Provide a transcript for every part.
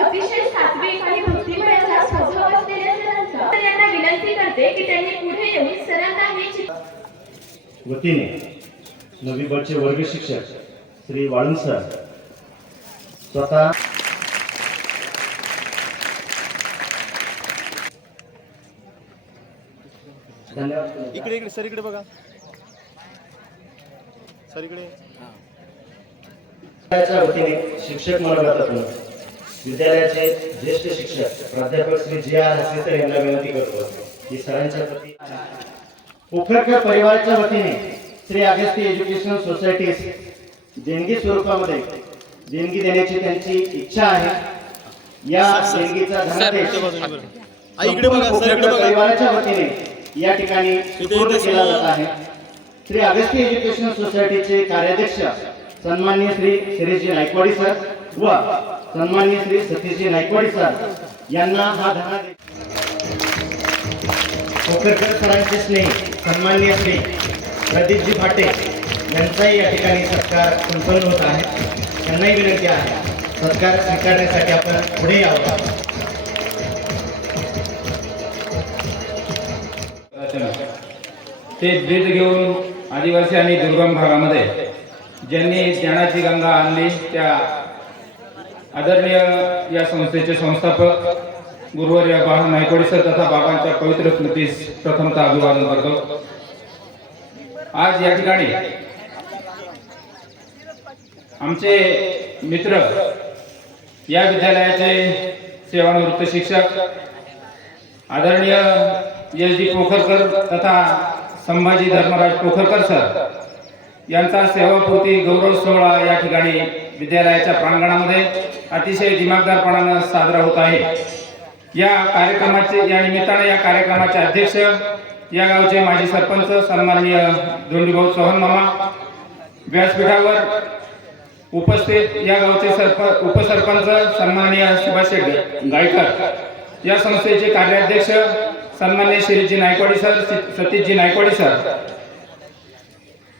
अतिशय सात्विक आणि भक्तिमय असा स्वभाव असलेल्या सरांचा. तर यांना विनंती करते की त्यांनी पुढे येऊन सरांना हे चित्र वतीने नवी वर्ग शिक्षक श्री वाळून सर स्वतः धन्यवाद. इकडे इकडे सर इकडे बघा. सर इकडे. वतीने शिक्षक मनोगतातून विद्यालयाचे ज्येष्ठ शिक्षक प्राध्यापक श्री जी आर हसेकर यांना विनंती करतो. की सरांच्या प्रती पोखरकर परिवाराच्या वतीने श्री अगस्ती एज्युकेशनल सोसायटी देणगी स्वरूपामध्ये देणगी देण्याची त्यांची इच्छा आहे. या देणगीचा धनादेश परिवाराच्या वतीने या ठिकाणी पूर्ण केला जात आहे. श्री अगस्ती एज्युकेशनल सोसायटीचे कार्याध्यक्ष सन्मान्य श्री शिरीषजी नायकवाडी सर व सन्मान्य श्री सतीशजी नायकवाडी सर यांना हा धनादेश कोकरकर सरांचे स्नेह सन्मान्य श्री प्रदीपजी फाटे यांचाही या ठिकाणी सत्कार संपन्न होत आहे. त्यांनाही विनंती आहे सत्कार स्वीकारण्यासाठी आपण पुढे यावं. ते भेट घेऊन आदिवासी आणि दुर्गम भागामध्ये ज्यांनी ज्ञानाची गंगा आणली त्या आदरणीय या संस्थेचे संस्थापक गुरुवर्य बाळा नायकवाडी सर तथा बाबांच्या पवित्र स्मृतीस प्रथमतः अभिवादन करतो. आज या ठिकाणी आमचे मित्र या विद्यालयाचे सेवानिवृत्त शिक्षक आदरणीय एस डी पोखरकर तथा संभाजी धर्मराज पोखरकर सर यांचा सेवापूर्ती गौरव सोहळा या ठिकाणी विद्यालयाच्या प्रांगणामध्ये अतिशय दिमागदारपणानं साजरा होत आहे. या कार्यक्रमाचे या निमित्ताने या कार्यक्रमाचे अध्यक्ष या गावचे माजी सरपंच सन्माननीय धोंडीभाऊ चव्हाण मामा व्यासपीठावर उपस्थित या गावचे सरप उपसरपंच सन्माननीय सुभाष शेट्टी गायकर या संस्थेचे कार्याध्यक्ष सन्मान्य श्रीजी नायकवाडी सर सतीशजी नायकवाडी सर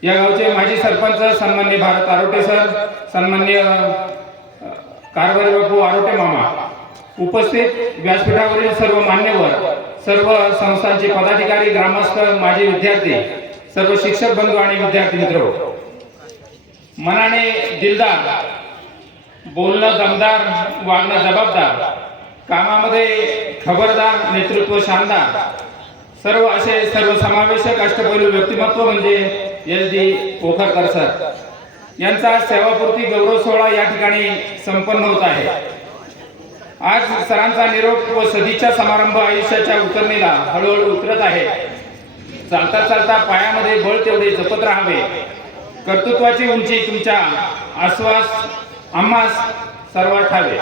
या गावचे माजी सरपंच सन्मान्य भारत आरोटे सर सन्मान्य कारभारी बापू आरोटे मामा. उपस्थित व्यासपीठावरील सर्व मान्यवर सर्व संस्थांचे पदाधिकारी ग्रामस्थ माजी विद्यार्थी सर्व शिक्षक बंधू आणि विद्यार्थी मित्र. मनाने दिलदार बोलणं दमदार वागणं जबाबदार कामामध्ये खबरदार नेतृत्व शानदार सर्व असे सर्व समावेशक अष्टपैलू व्यक्तिमत्व म्हणजे एल डी पोखरकर सर. यांचा सेवापूर्ती गौरव सोहळा या ठिकाणी संपन्न होत आहे. आज सरांचा निरोप व सदीच्या समारंभ आयुष्याच्या उतरणीला हळूहळू उतरत आहे. चालता चालता पायामध्ये बळ तेवढे जपत राहावे. कर्तृत्वाची उंची तुमच्या आश्वास आम्हास सर्वात ठावे.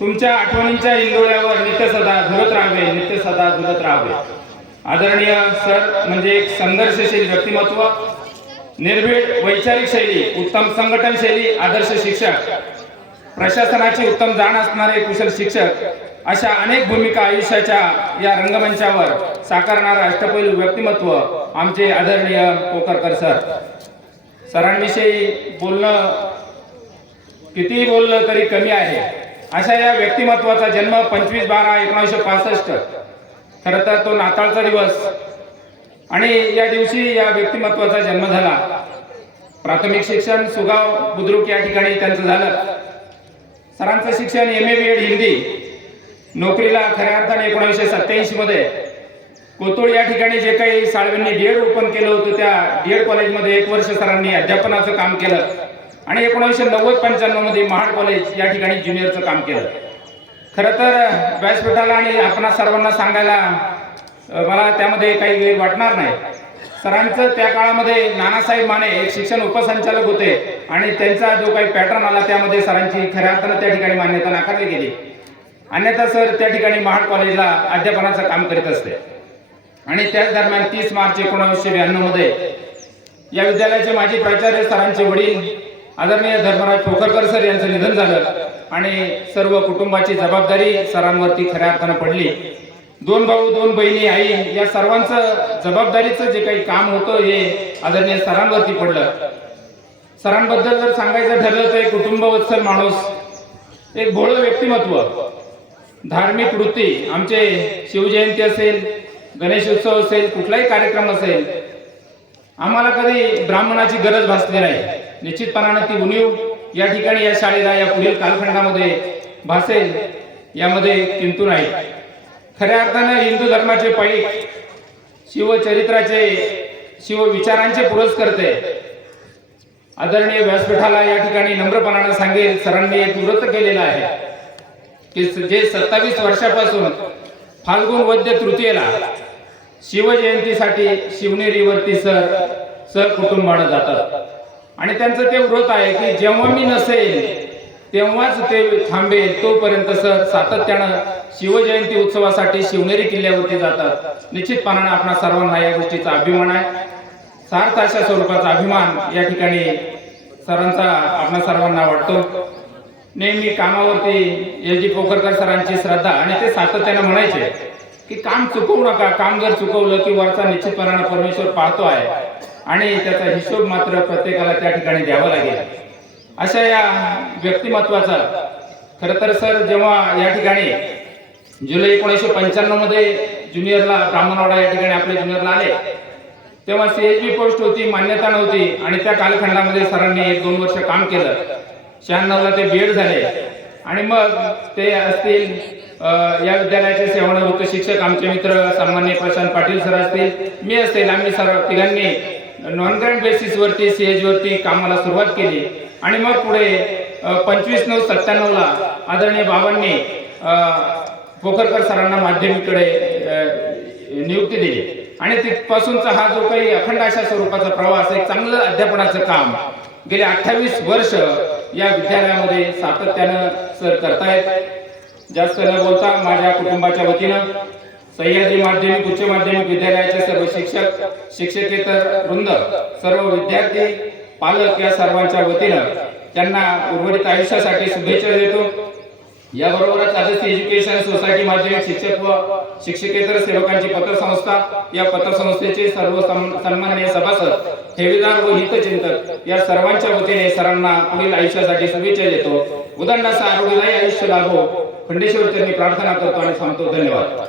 तुमच्या आठवणींच्या इंदोळ्यावर नित्य सदा झुलत राहावे नित्य सदा झुलत राहावे. आदरणीय सर म्हणजे एक संघर्षशील व्यक्तिमत्व निर्भीड वैचारिक शैली उत्तम संघटन शैली आदर्श शिक्षक प्रशासनाची उत्तम जाण असणारे कुशल शिक्षक अशा अनेक भूमिका आयुष्याच्या या रंगमंचावर साकारणारं अष्टपैलू व्यक्तिमत्व आमचे आदरणीय कोकरकर सर. सरांविषयी बोलणं कितीही बोललं तरी कमी आहे. अशा या व्यक्तिमत्वाचा जन्म पंचवीस बारा एकोणीसशे पासष्ट. खरं तर तो नाताळचा दिवस. आणि या दिवशी या व्यक्तिमत्वाचा जन्म झाला. प्राथमिक शिक्षण सुगाव बुद्रुक या ठिकाणी त्यांचं झालं. सरांचं शिक्षण M A B Ed Hindi. नोकरीला खऱ्या अर्थाने एकोणीसशे सत्याऐंशी मध्ये. कोतुळ या ठिकाणी जे काही साळवेंनी डीएड ओपन केलं होतं त्या डीएड कॉलेजमध्ये एक वर्ष सरांनी अध्यापनाचं काम केलं. आणि एकोणीसशे नव्वद पंच्याण्णवमध्ये महाड कॉलेज या ठिकाणी ज्युनियरचं काम केलं. खरं तर व्यासपीठाला आणि आपणा सर्वांना सांगायला मला त्यामध्ये काही गैर वाटणार नाही. सरांचं त्या काळामध्ये नानासाहेब माने एक शिक्षण उपसंचालक होते आणि त्यांचा जो काही पॅटर्न आला त्यामध्ये सरांची खऱ्या अर्थानं त्या ठिकाणी मान्यता नाकारली गेली. अन्यथा सर त्या ठिकाणी महाड कॉलेजला अध्यापनाचं काम करीत असते. आणि त्याच दरम्यान तीस मार्च एकोणावीसशे ब्याण्णवमध्ये या विद्यालयाचे माजी प्राचार्य सरांचे वडील आदरणीय धर्मराज पोखरकर सर यांचं निधन झालं आणि सर्व कुटुंबाची जबाबदारी सरांवरती खऱ्या अर्थानं पडली. दोन भाऊ दोन बहिणी आई या सर्वांचं जबाबदारीचं जे काही काम होतं हे आदरणीय सरांवरती पडलं. सरांबद्दल जर सांगायचं ठरलं तर एक कुटुंबवत्सल माणूस एक भोळं व्यक्तिमत्व धार्मिक वृत्ती आमचे शिवजयंती असेल गणेश उत्सव असेल कुठलाही कार्यक्रम असेल आम्हाला कधी ब्राह्मणाची गरज भासली नाही. निश्चितपणाने ती उणीव या ठिकाणी या शाळेला या पुढील कालखंडामध्ये भासेल यामध्ये किंतू नाही. खऱ्या अर्थानं हिंदू धर्माचे पाईक शिवचरित्राचे शिवविचारांचे पुरस्कर्ते. आदरणीय व्यासपीठाला या ठिकाणी नम्रपणानं सांगेल सरांनी एक व्रत केलेलं आहे. की जे सत्तावीस वर्षापासून फाल्गुन वद्य तृतीयेला शिवजयंतीसाठी शिवनेरीवरती सर सर कुटुंबानं जातात. आणि त्यांचं ते व्रत आहे की जेव्हा मी नसेल तेव्हाच ते थांबेल तोपर्यंत सर सातत्यानं शिवजयंती उत्सवासाठी शिवनेरी किल्ल्यावरती जातात. निश्चितपणाने आपणा सर्वांना या गोष्टीचा अभिमान आहे. सार्थ अशा स्वरूपाचा अभिमान या ठिकाणी सरांचा आपणा सर्वांना वाटतो. नेहमी कामावरती एल जी पोखरकर सरांची श्रद्धा आणि ते सातत्यानं म्हणायचे की काम चुकवू नका काम जर चुकवलं की वरचा निश्चितपणाने परमेश्वर पाहतो आहे. आणि त्याचा हिशोब मात्र प्रत्येकाला त्या ठिकाणी द्यावा लागेल. अशा या व्यक्तिमत्वाचा. खरं तर सर जेव्हा या ठिकाणी जुलै एकोणीसशे पंच्याण्णवमध्ये ज्युनियरला ब्राह्मणवाडा या ठिकाणी आपल्या ज्युनियरला आले तेव्हा सीएचबी पोस्ट होती मान्यता नव्हती आणि त्या कालखंडामध्ये सरांनी एक दोन वर्ष काम केलं. शहाण्णवला ते बीएड झाले. आणि मग ते असतील या विद्यालयाचे सेवानिवृत्त शिक्षक आमचे मित्र सन्मान्य प्रशांत पाटील सर असतील मी असेल आम्ही सर्व तिघांनी नॉन ग्रँड बेसिस वरती सीएच वरती कामाला सुरुवात केली. आणि मग पुढे पंचवीस नऊ सत्त्याण्णवला आदरणीय बाबांनी पोखरकर सरांना माध्यमिकडे नियुक्ती दिली. आणि तिथपासूनचा हा जो काही अखंड अशा स्वरूपाचा प्रवास एक चांगलं अध्यापनाचं काम गेले अठ्ठावीस वर्ष या विद्यालयामध्ये सातत्यानं सर करतायत. जास्त न बोलता माझ्या कुटुंबाच्या वतीनं सह्याद्री माध्यमिक उच्च माध्यमिक विद्यालयाचे सर्व शिक्षक शिक्षकेतर वृंद सर्व विद्यार्थी पालक या सर्वांच्या वतीनं त्यांना उर्वरित आयुष्यासाठी शुभेच्छा देतो. याबरोबरच आदित्य एज्युकेशन सोसायटी माध्यमिक शिक्षक व शिक्षकेतर सेवकांची पत्रसंस्था या पत्रसंस्थेचे सर्व सन्माननीय सभासद ठेवीदार व हितचिंतक या सर्वांच्या वतीने सरांना पुढील आयुष्यासाठी शुभेच्छा देतो. उदंडाचा आरोग्यदायी आयुष्य लाभो. खंडेश्वर त्यांनी प्रार्थना करतो आणि सांगतो धन्यवाद.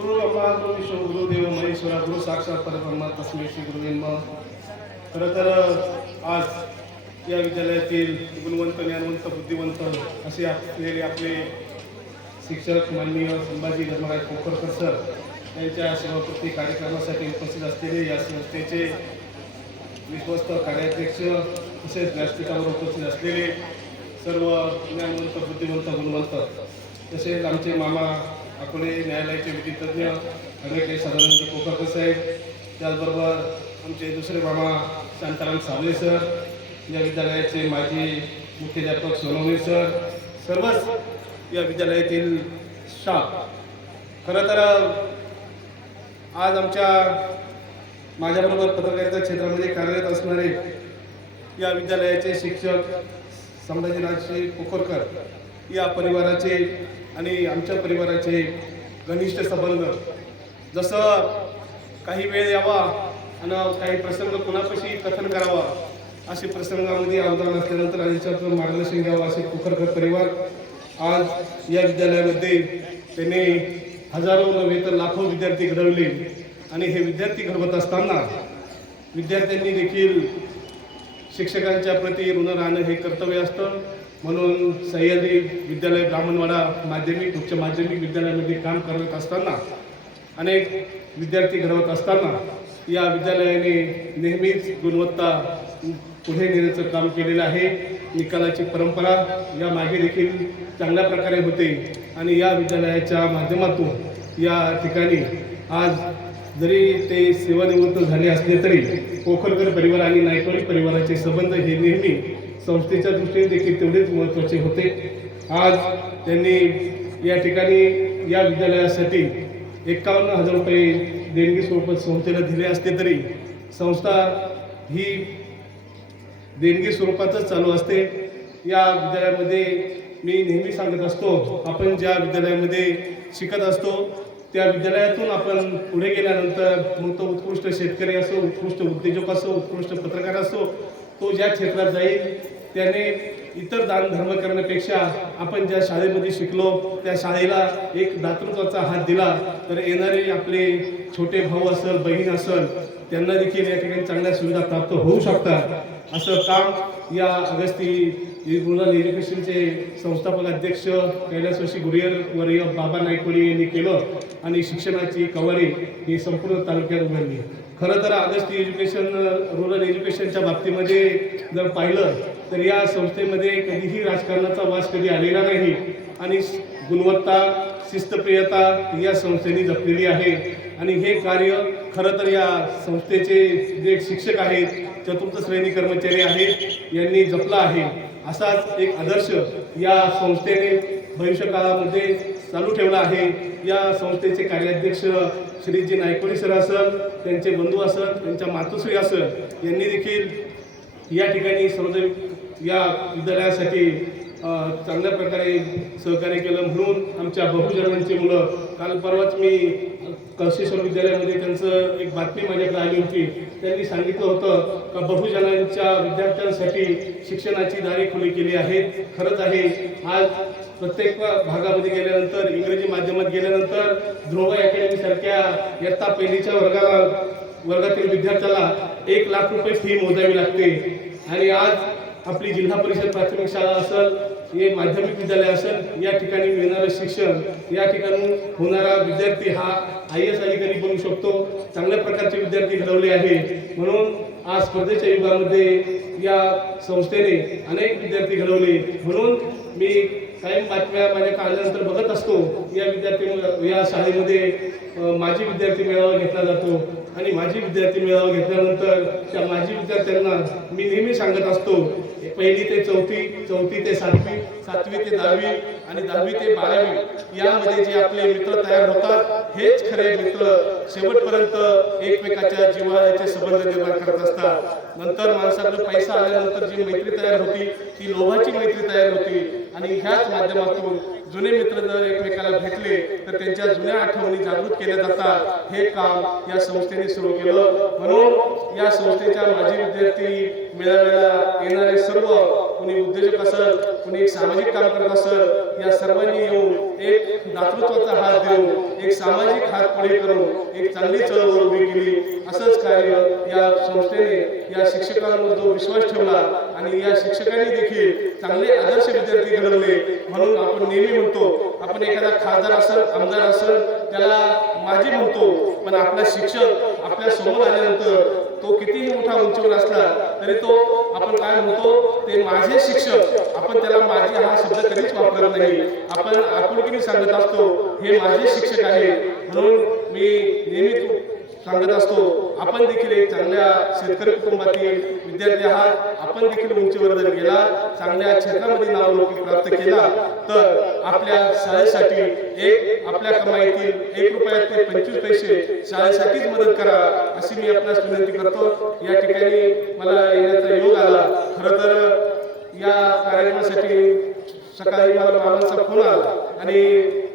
गुरु ब्रह्मा गुरु विष्णू गुरुदेव महेश्वरा गुरु साक्षात परब्रह्मा तस्मे श्री गुरुवे नमः. खरं तर आज या विद्यालयातील गुणवंत ज्ञानवंत बुद्धिवंत असे असलेले आपले शिक्षक माननीय संभाजी धर्मराज कोपरकर सर यांच्या सेवापूर्ती कार्यक्रमासाठी उपस्थित असलेले या संस्थेचे विश्वस्त कार्याध्यक्ष तसेच व्यासपीठावर उपस्थित असलेले सर्व ज्ञानवंत बुद्धिवंत गुणवंत तसेच आमचे मामा अकोले न्यायालयाचे विधितज्ञ ॲडव्होकेट सदानंद कोकरकर साहेब त्याचबरोबर आमचे दुसरे मामा शांताराम सावले सर या विद्यालयाचे माजी मुख्याध्यापक सोनवणे सर सर्वच या विद्यालयातील स्टाफ खरं तर आज आमच्या माझ्याबरोबर पत्रकारिता क्षेत्रामध्ये कार्यरत असणारे या विद्यालयाचे शिक्षक संभाजीराजश्री कोकरकर या परिवाराचे आणि आमच्या परिवाराचे घनिष्ठ संबंध. जसं काही वेळ यावा आणि काही प्रसंग कुणापाशी कथन करावा असे प्रसंगामध्ये अवदान असल्यानंतर आयुष्यातून मार्गदर्शन घ्यावं असे कुखरकर परिवार आज या विद्यालयामध्ये त्यांनी हजारो नव्हे तर लाखो विद्यार्थी घडवले. आणि हे विद्यार्थी घडवत असताना विद्यार्थ्यांनी देखील शिक्षकांच्या प्रती ऋण राहणं हे कर्तव्य असतं. म्हणून सह्याद्री विद्यालय ब्राह्मणवाडा माध्यमिक उच्च माध्यमिक विद्यालयामध्ये काम करत असताना अनेक विद्यार्थी घडवत असताना या विद्यालयाने नेहमीच गुणवत्ता पुढे नेण्याचं काम केलेलं आहे. निकालाची परंपरा या मागे देखील चांगल्या प्रकारे होते आणि या विद्यालयाच्या माध्यमातून या ठिकाणी आज जरी ते सेवानिवृत्त झाले असले तरी पोखरकर परिवार आणि नायकवाडी परिवाराचे संबंध हे नेहमी संस्थेच्या दृष्टीने देखील तेवढेच महत्त्वाचे होते. आज त्यांनी या ठिकाणी या विद्यालयासाठी एकावन्न हजार रुपये देणगी स्वरूपात संस्थेला दिले असते तरी संस्था ही देणगी स्वरूपातच चालू असते. या विद्यालयामध्ये मी नेहमी सांगत असतो आपण ज्या विद्यालयामध्ये शिकत असतो त्या विद्यालयातून आपण पुढे गेल्यानंतर मग तो उत्कृष्ट शेतकरी असो उत्कृष्ट उद्योजक असो उत्कृष्ट पत्रकार असो तो ज्या क्षेत्रात जाईल त्याने इतर दान धर्म करण्यापेक्षा आपण ज्या शाळेमध्ये शिकलो त्या शाळेला एक दातृत्वाचा हात दिला तर येणारे आपले छोटे भाऊ असेल बहीण असेल त्यांना देखील या ठिकाणी चांगल्या सुविधा प्राप्त होऊ शकतात. असं काम या अगस्ती रुरल एज्युकेशनचे संस्थापक अध्यक्ष कैलासवासी गुरियर वर्य बाबा नायकवडी यांनी केलं आणि शिक्षणाची कवारी ही संपूर्ण तालुक्यात उघडली. खरं तर अगस्ती एज्युकेशन रुरल एज्युकेशनच्या बाबतीमध्ये जर पाहिलं तर या संस्थेमध्ये कधीही राजकारणाचा वास कधी आलेला नाही. आणि गुणवत्ता शिस्तप्रियता या संस्थेने जपलेली आहे. आणि हे कार्य खरं तर या संस्थेचे जे शिक्षक आहेत चतुर्थ श्रेणी कर्मचारी आहेत यांनी जपला आहे. असाच एक आदर्श या संस्थेने भविष्यकाळामध्ये चालू ठेवला आहे. या संस्थेचे कार्याध्यक्ष श्रीजी नायकोडी सर असल त्यांचे बंधू असल त्यांच्या मातोश्री असल यांनी देखील या ठिकाणी सर्व या विद्यालयासाठी चांगल्या प्रकारे सहकार्य केलं. म्हणून आमच्या बहुजनांची मुलं काल परवाच मी तहसील विद्यालयामध्ये त्यांचं एक बातमी माझ्याकडे आली होती. त्यांनी सांगितलं होतं का बहुजनांच्या विद्यार्थ्यांसाठी शिक्षणाची दारी खुली केली आहेत खरंच आहे. आज प्रत्येक भागामध्ये गेल्यानंतर इंग्रजी माध्यमात गेल्यानंतर ध्रुव अकॅडमीसारख्या इयत्ता पहिलीच्या वर्गाला वर्गातील विद्यार्थ्याला एक लाख रुपये फी मोजावी लागते. आणि आज आपली जिल्हा परिषद प्राथमिक शाळा असेल हे माध्यमिक विद्यालय असेल या ठिकाणी मिळणारं शिक्षण या ठिकाणी होणारा विद्यार्थी हा आय एस अधिकारी बनू शकतो. चांगल्या प्रकारचे विद्यार्थी घडवले आहे. म्हणून आज स्पर्धेच्या युगामध्ये या संस्थेने अनेक विद्यार्थी घडवले. म्हणून मी कायम बातम्या माझ्या काढल्यानंतर बघत असतो. या विद्यार्थी या शाळेमध्ये माझी माजी विद्यार्थी मेळावा घेतला जातो. आणि माजी विद्यार्थी मेळावा घेतल्यानंतर त्या माजी विद्यार्थ्यांना मी नेहमी सांगत असतो पहिली ते चौथी चौथी ते सातवी सातवी ते दहावी आणि दहावी ते बारावी यामध्ये जे आपले मित्र तयार होतात हेच खरे मित्र शेवटपर्यंत एकमेकाच्या जीवनाचे संबंध निर्माण करत असतात. नंतर माणसाकडे पैसा आल्यानंतर जी मैत्री तयार होती ती लोभाची मैत्री तयार होती आणि ह्याच माध्यमातून जुने मित्र जर एकमेकाला भेटले तर त्यांच्या जुन्या आठवणी जागृत केल्या जातात. हे काम या संस्थेने सुरू केलं. म्हणून या संस्थेच्या माजी विद्यार्थी मेळाव्याला येणारे सर्व कुणी उद्योजक असेल कुणी एक सामाजिक काम करत असेल या सर्वांनी येऊन एक दातृत्वाचा हात देऊन एक सामाजिक हात पुढे करून एक चांगली चळवळ उभी केली. असंच कार्य या संस्थेने या शिक्षकांवर जो विश्वास ठेवला आणि या शिक्षकांनी देखील चांगले आदर्श विद्यार्थी घडवले म्हणून आपण नेहमी म्हणतो आपण एखादा खासदार असेल आमदार असेल त्याला माझी म्हणतो पण आपला शिक्षक आपल्यासमोर आल्यानंतर तो कितीही मोठा उंचीवर असला तरी तो आपण काय म्हणतो ते माझे शिक्षक आपण त्याला माझे हा शब्द कधीच वापरत नाही. आपण आपुलकीने सांगत असतो हे माझे शिक्षक आहे म्हणून मी नेहमी सांगत असतो आपण देखील एक चांगल्या शेतकरी कुटुंबातील विद्यार्थी आहात. आपण देखील उंचीवर जर गेला चांगल्या क्षेत्रामध्ये नावलौकिक प्राप्त केला तर आपल्या शाळेसाठी एक आपल्या कमाईतील एक रुपयात ते पंचवीस पैसे शाळेसाठीच मदत करा अशी मी आपणास विनंती करतो. या ठिकाणी मला येण्याचा योग आला. खरं तर या कार्यक्रमासाठी सकाळी मला मामांचा फोन आला आणि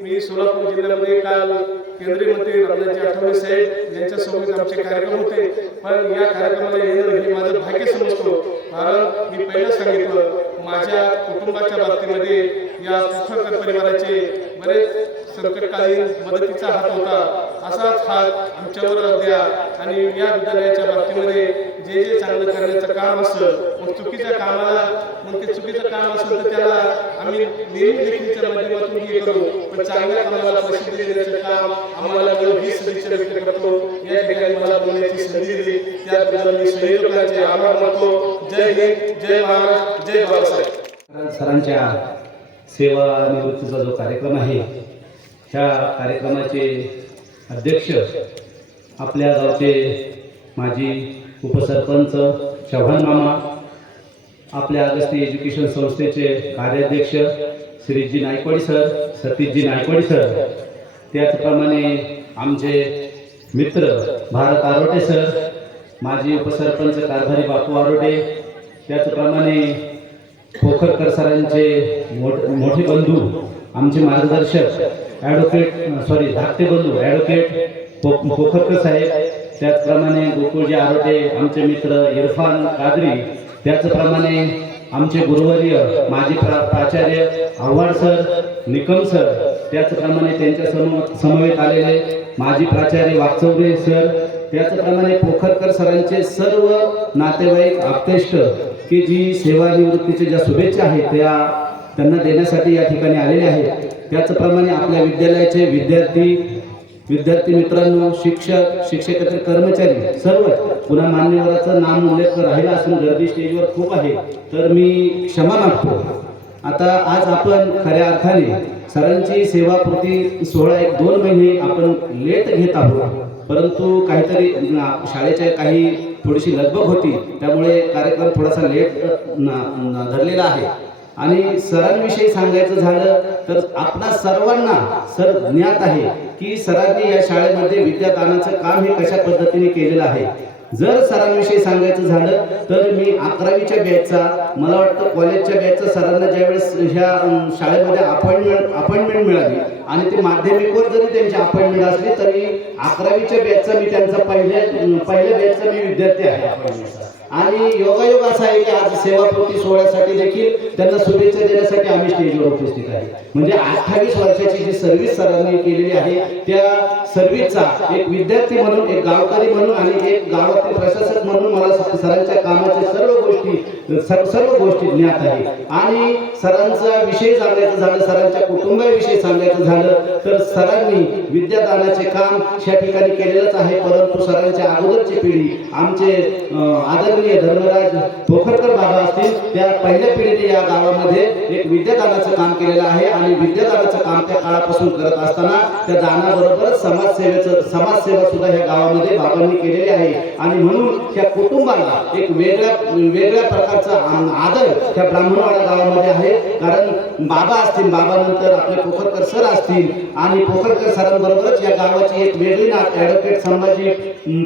मी सोलापूर जिल्ह्यामध्ये काल केंद्रीय मंत्री रामदासजी आठवले साहेब यांच्या सोबत आमचे कार्यक्रम होते. पण या कार्यक्रमाला येणं हे माझं भाग्य समजतो. कारण मी पहिलं सांगितलं माझ्या कुटुंबाच्या बाबतीमध्ये या सुखकर परिवाराचे बरेच संकटकालीन मदतीचा हात होता. असाच हात आमच्यावर द्या आणि या विद्यालयाच्या बाबतीमध्ये जे जे चांगलं करण्याचं काम असेल मग चुकीच्या कामाला मग ते चुकीचं काम असेल तर त्याला आम्ही नेहमी लेखीच्या माध्यमातून हे करू. पण चांगल्या कामाला प्रसिद्धी देण्याचं काम आम्हाला ही सदिच्छा व्यक्त करतो. या ठिकाणी मला बोलण्याची संधी दिली. त्याबद्दल मी संयोजकांचे आभार मानतो. जय हिंद जय महाराष्ट्र जय बाबासाहेब. सरांच्या सेवा निवृत्तीचा जो कार्यक्रम आहे ह्या कार्यक्रमाचे अध्यक्ष आपल्या गावचे माजी उपसरपंच चव्हाण मामा आपल्या अगस्ती एज्युकेशन संस्थेचे कार्याध्यक्ष श्रीजी नायकवाडी सर सतीशजी नायकवाडी सर. त्याचप्रमाणे आमचे मित्र भारत आरोटे सर माजी उपसरपंच कारभारी बापू आरोटे त्याचप्रमाणे पोखरकर सरांचे मोठ मोठे बंधू आमचे मार्गदर्शक ॲडव्होकेट सॉरी धाकटे बंधू ॲडव्होकेट पो पोखरकर साहेब त्याचप्रमाणे गोकुळजी आरोटे आमचे मित्र इरफान कादरी त्याचप्रमाणे आमचे गुरुवर्य माजी प्रा प्राचार्य आव्हाड सर निकम सर त्याचप्रमाणे त्यांच्या सम समवेत आलेले माजी प्राचार्य वाचवरे सर त्याचप्रमाणे पोखरकर सरांचे सर्व नातेवाईक आप्तेष्ट की जी सेवानिवृत्तीच्या ज्या शुभेच्छा आहेत त्या त्यांना देण्यासाठी या ठिकाणी आलेले आहेत. त्याचप्रमाणे आपल्या विद्यालयाचे विद्यार्थी विद्यार्थी मित्रांनो शिक्षक शिक्षकेतर कर्मचारी सर्व पुन्हा मान्यवराचं नाम उल्लेख राहिला असून गर्दी स्टेजवर खूप आहे. तर मी क्षमा मागतो. आता आज आपण खऱ्या अर्थाने सरांची सेवापूर्ती सोहळा एक दोन महिने आपण लेट घेत आहोत. परंतु काहीतरी शाळेच्या काही थोडीशी लगबग होती. त्यामुळे कार्यक्रम थोडासा लेट धरलेला आहे. आणि सरांविषयी सांगायचं झालं तर आपल्या सर्वांना सर ज्ञात आहे की सरांनी या शाळेमध्ये विद्यादानाचं काम हे कशा पद्धतीने केलेलं आहे जर सरांविषयी सांगायचं झालं तर मी अकरावीच्या बॅचचा मला वाटतं कॉलेजच्या बॅचचा सरांना ज्यावेळेस ह्या शाळेमध्ये अपॉइंटमेंट अपॉइंटमेंट मिळाली आणि ते माध्यमिकवर जरी त्यांची अपॉइंटमेंट असली तरी अकरावीच्या बॅचचा मी त्यांचा पहिल्या पहिल्या बॅचचा मी विद्यार्थी आहे appointment चा. आणि योगायोग असा आहे की आज सेवापूर्ती सोहळ्यासाठी देखील त्यांना शुभेच्छा देण्यासाठी आम्ही स्टेजवर उपस्थित आहे. म्हणजे अठ्ठावीस वर्षाची जी सर्व्हिस सरांनी केलेली आहे त्या सर्व्हिसचा एक विद्यार्थी म्हणून एक गावकरी म्हणून आणि एक गावातील प्रशासक म्हणून मला सरांच्या कामाच्या सर्व गोष्टी सर्व सर्व गोष्टी ज्ञात आहे आणि सरांचा विषय सांगायचं झालं सरांच्या कुटुंबाविषयी सांगायचं झालं तर सरांनी विद्यादानाचे काम या ठिकाणी केलेलंच आहे. परंतु सरांच्या अगोदरची पिढी आमचे आदरणीय धर्मराज पोखरकर बाबा असतील त्या पहिल्या पिढीने या गावामध्ये एक विद्यादानाचं काम केलेलं आहे. आणि विद्यादानाचं काम त्या काळापासून करत असताना त्या दानाबरोबरच समाजसेवेचं समाजसेवा सुद्धा ह्या गावामध्ये बाबांनी केलेली आहे. आणि म्हणून त्या कुटुंबाला एक वेगळ्या वेगळ्या प्रकार प्रकारचा आदर त्या ब्राह्मणवाडा गावामध्ये आहे. कारण बाबा असतील बाबानंतर आपले पोखरकर सर असतील आणि पोखरकर सरांबरोबरच या गावाची एक वेगळी ना ॲडव्होकेट संभाजी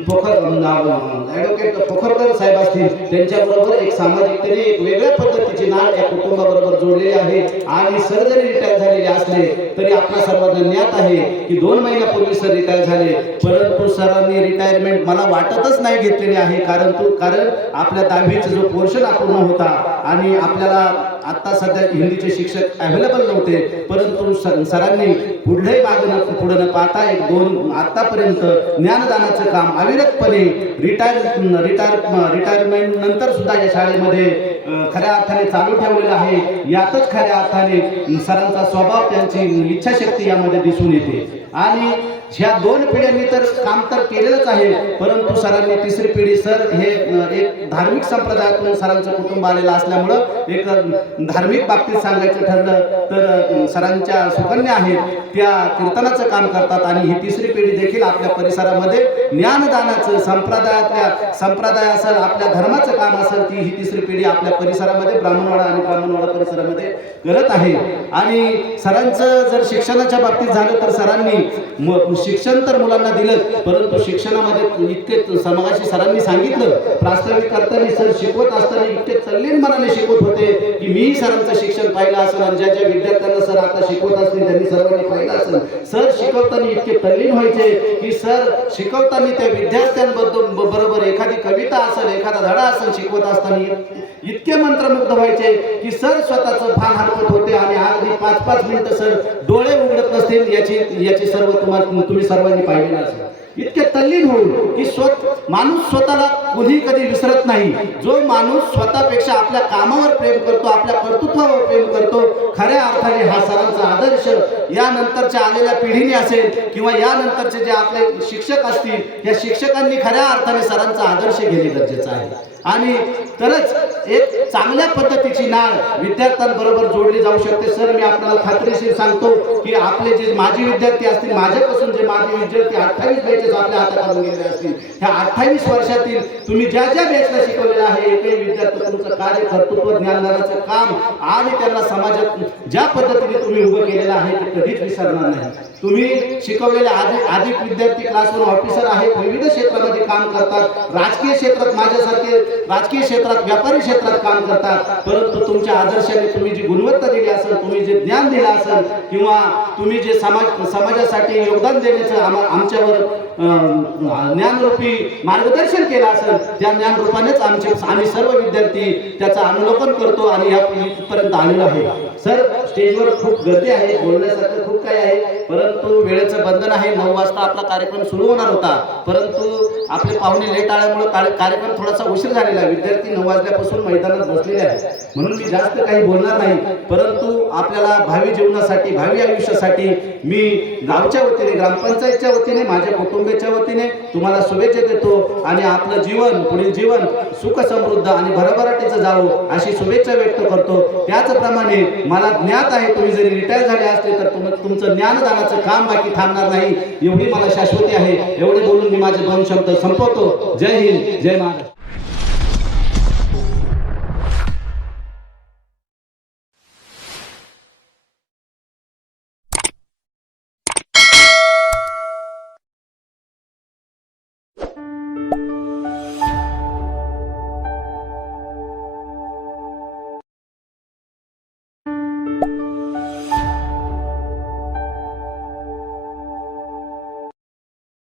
पोखर ॲडव्होकेट पोखरकर साहेब असतील त्यांच्याबरोबर एक सामाजिकतेने एक वेगळ्या पद्धतीची नाळ या कुटुंबाबरोबर जोडलेली आहे. आणि सर जरी रिटायर झालेले असले तरी आपल्या सर्वांना ज्ञात आहे की दोन महिन्यापूर्वी सर रिटायर झाले. परंतु सरांनी रिटायरमेंट मला वाटतच नाही घेतलेली आहे. कारण तो कारण आपल्या दहावीचा जो पोर्शन पूर्ण होता. आणि आपल्याला आता सध्या हिंदीचे शिक्षक अवेलेबल नव्हते. परंतु सरांनी पुढे मागे न पुढे न पाहता एक दोन आतापर्यंत ज्ञानदानाचं काम अविरतपणे रिटायर रिटायर रिटायरमेंट नंतर सुद्धा या शाळेमध्ये खऱ्या अर्थाने चालू ठेवलेलं आहे. यातच खऱ्या अर्थाने सरांचा स्वभाव त्यांची इच्छाशक्ती यामध्ये दिसून येते. आणि ह्या दोन पिढ्यांनी तर काम तर केलेलंच आहे परंतु सरांनी तिसरी पिढी सर हे एक धार्मिक संप्रदायातून सरांचं कुटुंब आलेलं असल्यामुळं एक धार्मिक बाबतीत सांगायचं ठरलं तर सरांच्या सुकन्या आहेत त्या कीर्तनाचं काम करतात आणि ही तिसरी पिढी देखील आपल्या परिसरामध्ये ज्ञानदानाचं संप्रदायातल्या संप्रदाय असेल आपल्या धर्माचं काम असेल ती ही तिसरी पिढी आपल्या परिसरामध्ये ब्राह्मणवाडा आणि ब्राह्मणवाडा परिसरामध्ये करत आहे. आणि सरांचं जर शिक्षणाच्या बाबतीत झालं तर सरांनी नाही. शिक्षण तर मुलांना दिलं परंतु शिक्षणामध्ये इतके समाजाशी सरांनी सांगितलं प्रास्ताविक करताना सर शिकवत असताना इतके तल्लीन मनाने शिकवत होते की मी सरांचं शिक्षण पाहिलं असेल आणि ज्या ज्या विद्यार्थ्यांना सर आता शिकवत असतील त्यांनी सर्वांनी पाहिलं असेल. सर शिकवताना इतके तल्लीन व्हायचे की सर शिकवताना त्या विद्यार्थ्यांबद्दल बरोबर एखादी कविता असेल एखादा धडा असेल शिकवत असताना इतके मंत्रमुग्ध व्हायचे की सर स्वतःचं भान हरकत होते आणि अगदी पाच पाच मिनिटं सर डोळे उघडत नसतील याची याची सर्व तुम्हाला तुम्ही सर्वांनी पाहिलेलं असेल. इतके तल्लीन होऊन की स्वत माणूस स्वतःला कुणी कधी विसरत नाही. जो माणूस स्वतःपेक्षा आपल्या कामावर प्रेम करतो आपल्या कर्तृत्वावर प्रेम करतो खऱ्या अर्थाने हा सरांचा आदर्श यानंतरच्या आलेल्या पिढीने असेल किंवा यानंतरचे जे आपले शिक्षक असतील या शिक्षकांनी खऱ्या अर्थाने सरांचा आदर्श घेणे गरजेचं आहे. आणि तरच एक चांगल्या पद्धतीची नाळ विद्यार्थ्यांबरोबर जोडली जाऊ शकते. सर मी आपल्याला खात्रीशीर सांगतो की आपले जे माजी विद्यार्थी असतील माझ्यापासून जे माजी विद्यार्थी अठ्ठावीस बॅचेस आपल्या हाताखालून गेले असतील ह्या अठ्ठावीस वर्षातील तुम्ही ज्या ज्या बॅचला शिकवलेलं आहे एकही विद्यार्थी तुमचं कार्य कर्तृत्व ज्ञानदानाचं काम आणि त्यांना समाजात ज्या पद्धतीने तुम्ही उभं केलेलं आहे ते कधीच विसरणार नाही. तुम्ही शिकवलेले अधिक अधिक विद्यार्थी क्लासरूम ऑफिसर आहेत विविध क्षेत्रामध्ये काम करतात. राजकीय क्षेत्रात माझ्यासारखे राजकीय क्षेत्रात व्यापारी क्षेत्रात काम करतात. परंतु तुमच्या आदर्शाने तुम्ही जी गुणवत्ता दिली असेल तुम्ही जे ज्ञान दिलं असेल किंवा तुम्ही जे समाज समाजासाठी योगदान देण्याचं आम- आमच्यावर अं, ज्ञानरूपी मार्गदर्शन केलं असेल त्या ज्ञानरूपानेच आमचे आम्ही सर्व विद्यार्थी त्याचं अनुलोकन करतो आणि या पर्यंत आलेलो आहे. सर स्टेजवर खूप गर्दी आहे बोलण्यासारखं खूप काही आहे. परंतु वेळेचं बंधन आहे नऊ वाजता आपला कार्यक्रम सुरू होणार होता. परंतु आपले पाहुणे लेट आल्यामुळे कार्यक्रम थोडासा उशीर झालेला आहे. विद्यार्थी नऊ वाजल्यापासून मैदानात बसलेले आहेत. म्हणून मी जास्त काही बोलणार नाही. परंतु आपल्याला भावी जीवनासाठी भावी आयुष्यासाठी मी गावच्या वतीने ग्रामपंचायतच्या वतीने माझ्या कुटुंबाच्या वतीने तुम्हाला शुभेच्छा देतो आणि आपलं जीवन पुढील जीवन सुख समृद्ध आणि भरभराटीचं जावं अशी शुभेच्छा व्यक्त करतो. त्याचप्रमाणे मला ज्ञात आहे तुम्ही जरी रिटायर झाले असते तर तुम तुमचं ज्ञानदानाचं काम बाकी थांबणार नाही. एवढी मला शाश्वती आहे. एवढे बोलून मी माझे दोन शब्द संपवतो. जय हिंद. जय महाराज